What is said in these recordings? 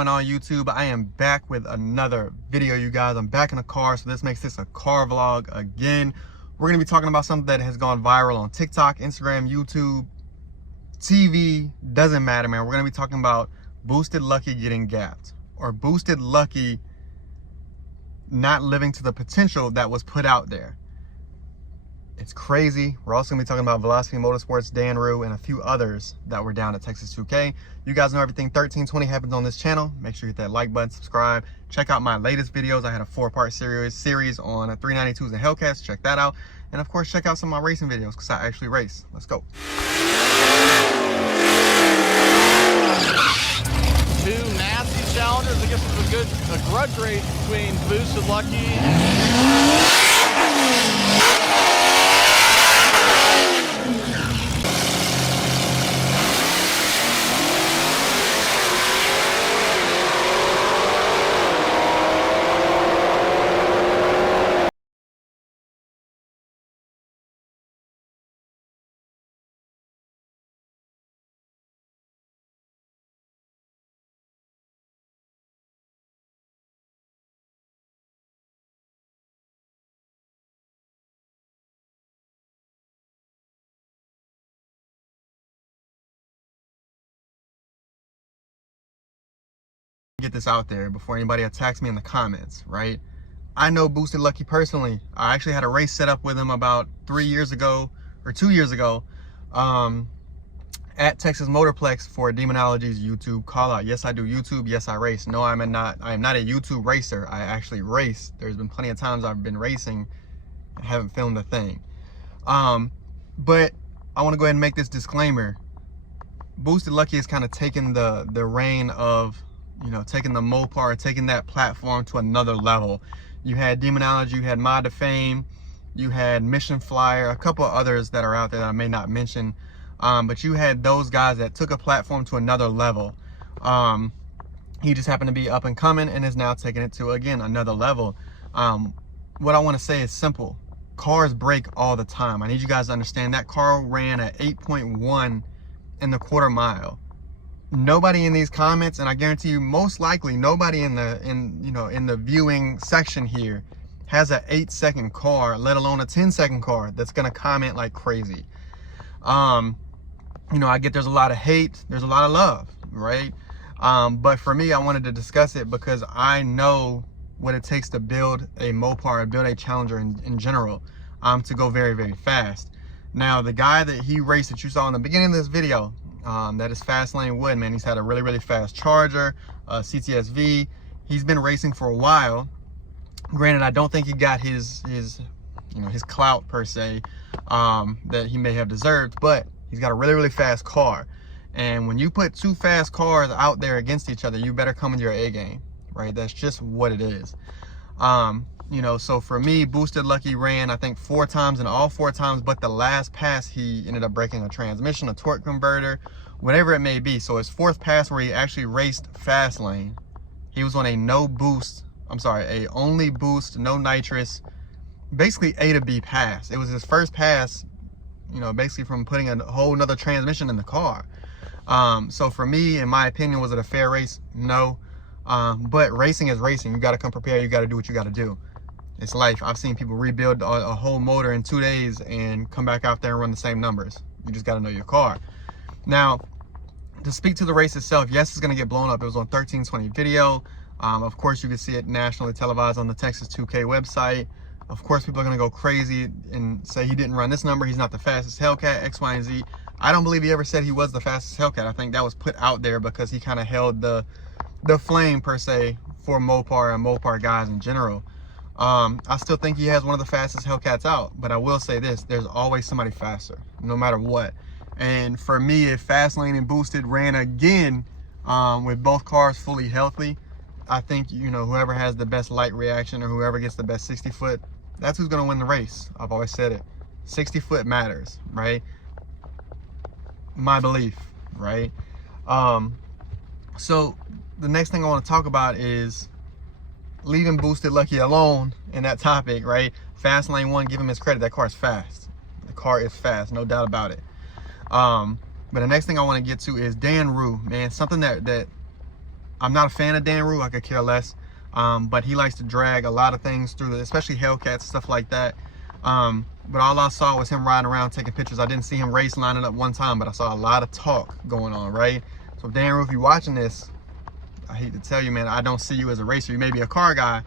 going on, YouTube? I am back with another video, you guys. I'm back in a car, so this makes this a car vlog again. We're going to be talking about something that has gone viral on TikTok, Instagram, YouTube, TV, doesn't matter, man. We're going to be talking about Boosted Luckey getting gapped, or Boosted Luckey not living to the potential that was put out there. It's crazy. We're also going to be talking about Velocity Motorsports, DIDNT, and a few others that were down at Texas 2K. You guys know everything 1320 happens on this channel. Make sure you hit that like button, subscribe. Check out my latest videos. I had a 4-part series on 392s and Hellcats. Check that out. And of course, check out some of my racing videos because I actually race. Let's go. Two nasty challengers. I guess it was a grudge race between Boosted Luckey and get this out there before anybody attacks me in the comments, right? I know Boosted Luckey personally. I actually had a race set up with him about 3 years ago or 2 years ago at Texas Motorplex for Demonology's YouTube call out. Yes, I do YouTube. Yes, I race. No, I am not a YouTube racer. I actually race. There's been plenty of times I've been racing and haven't filmed a thing. But I want to go ahead and make this disclaimer. Boosted Luckey has kind of taken the reign of, you know, taking the Mopar, taking that platform to another level. You had Demonology, you had Mod to Fame, you had Mission Flyer, a couple of others that are out there that I may not mention. But you had those guys that took a platform to another level. He just happened to be up and coming and is now taking it to, again, another level. What I want to say is simple. Cars break all the time. I need you guys to understand that car ran at 8.1 in the quarter mile. Nobody in these comments, and I guarantee you most likely nobody in the viewing section here has an 8-second car, let alone a 10-second car, that's gonna comment like crazy. You know, I get there's a lot of hate, there's a lot of love, right? But for me, I wanted to discuss it because I know what it takes to build a Mopar, build a Challenger in general, to go very, very fast. Now, the guy that he raced that you saw in the beginning of this video, that is Fast Lane Wood, man. He's had a really, really fast Charger, CTSV. He's been racing for a while. Granted, I don't think he got his clout per se, that he may have deserved, but he's got a really, really fast car. And when you put two fast cars out there against each other, you better come with your A game, right? That's just what it is. You know, so for me, Boosted Luckey ran, I think 4 times, and all 4 times but the last pass, he ended up breaking a transmission, a torque converter, whatever it may be. So his 4th pass where he actually raced fast lane, he was on a only boost, no nitrous, basically A to B pass. It was his first pass, you know, basically from putting a whole nother transmission in the car. So for me, in my opinion, was it a fair race? No. But racing is racing. You got to come prepared. You got to do what you got to do. It's life. I've seen people rebuild a whole motor in 2 days and come back out there and run the same numbers. You just got to know your car. Now, to speak to the race itself, yes, it's going to get blown up. It was on 1320 video. Of course, you can see it nationally televised on the Texas 2K website. Of course, people are going to go crazy and say he didn't run this number. He's not the fastest Hellcat, X, Y, and Z. I don't believe he ever said he was the fastest Hellcat. I think that was put out there because he kind of held the flame, per se, for Mopar and Mopar guys in general. I still think he has one of the fastest Hellcats out, but I will say this, there's always somebody faster, no matter what. And for me, if Fastlane and Boosted ran again with both cars fully healthy, I think, you know, whoever has the best light reaction or whoever gets the best 60 foot, that's who's going to win the race. I've always said it. 60 foot matters, right? My belief, right? So the next thing I want to talk about is leaving Boosted Luckey alone in that topic, right? Fast Lane 1, give him his credit. That car is fast. The car is fast, no doubt about it. But the next thing I want to get to is DIDNT, man. Something that I'm not a fan of Dan Rue. I could care less. But he likes to drag a lot of things through, especially Hellcats, stuff like that. But all I saw was him riding around taking pictures. I didn't see him race lining up one time, but I saw a lot of talk going on, right? So Dan Rue, if you're watching this, I hate to tell you, man, I don't see you as a racer. You may be a car guy,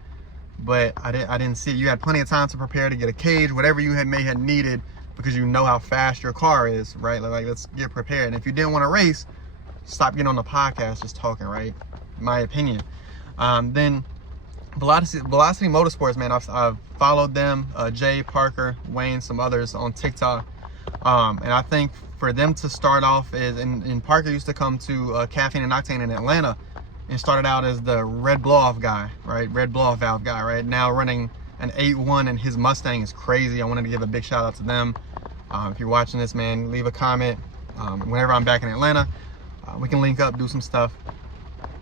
but I didn't see it. You had plenty of time to prepare to get a cage, whatever you may have needed, because you know how fast your car is, right? Like let's get prepared. And if you didn't want to race, stop getting on the podcast just talking, right? My opinion. Then Velocity Motorsports, man, I've followed them, Jay, Parker, Wayne, some others on TikTok. And I think for them to start off is, and Parker used to come to Caffeine and Octane in Atlanta and started out as the red blow-off guy, right? Red blow-off valve guy, right? Now running an 8.1 and his Mustang is crazy. I wanted to give a big shout out to them. If you're watching this, man, leave a comment. Whenever I'm back in Atlanta, we can link up, do some stuff.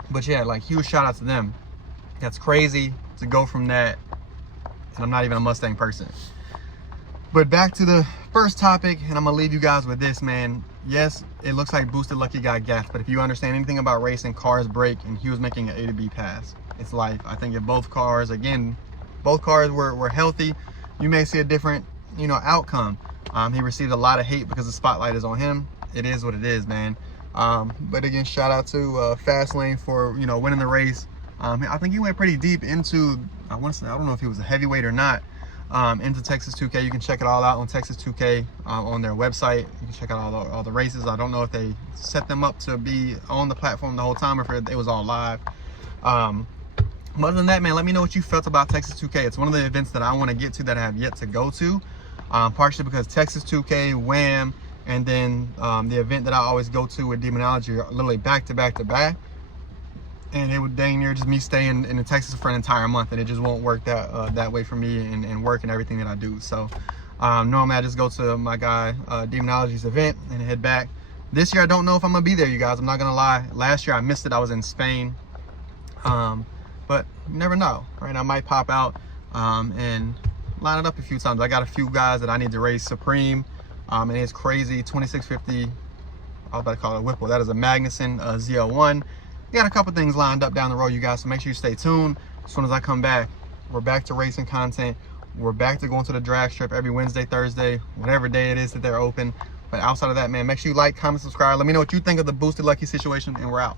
But yeah, like huge shout out to them. That's crazy to go from that, and I'm not even a Mustang person. But back to the first topic, and I'm gonna leave you guys with this, man. Yes, it looks like Boosted Lucky got gassed, but if you understand anything about racing, cars break, and he was making an A to B pass. It's life. I think if both cars, again, both cars were healthy, you may see a different, you know, outcome. He received a lot of hate because the spotlight is on him. It is what it is, man. But again, shout out to Fastlane for, you know, winning the race. I think he went pretty deep into, I don't know if he was a heavyweight or not, into Texas 2K. You can check it all out on Texas 2K on their website. You can check out all the races. I don't know if they set them up to be on the platform the whole time or if it was all live. But other than that, man, let me know what you felt about Texas 2K. It's one of the events that I want to get to that I have yet to go to, partially because Texas 2K, Wham, and then the event that I always go to with Demonology are literally back to back to back. And it would dang near just me staying in Texas for an entire month, and it just won't work that way for me and work and everything that I do. So normally I just go to my guy Demonology's event and head back. This year I don't know if I'm gonna be there, you guys. I'm not gonna lie. Last year I missed it. I was in Spain, but you never know, right? I might pop out and line it up a few times. I got a few guys that I need to race Supreme, and it's crazy 2650. I was about to call it a Whipple. That is a Magnuson ZL1. We got a couple things lined up down the road, you guys, so make sure you stay tuned. As soon as I come back, we're back to racing content. We're back to going to the drag strip every Wednesday, Thursday, whatever day it is that they're open. But outside of that, man, make sure you like, comment, subscribe. Let me know what you think of the Boosted Lucky situation, and we're out.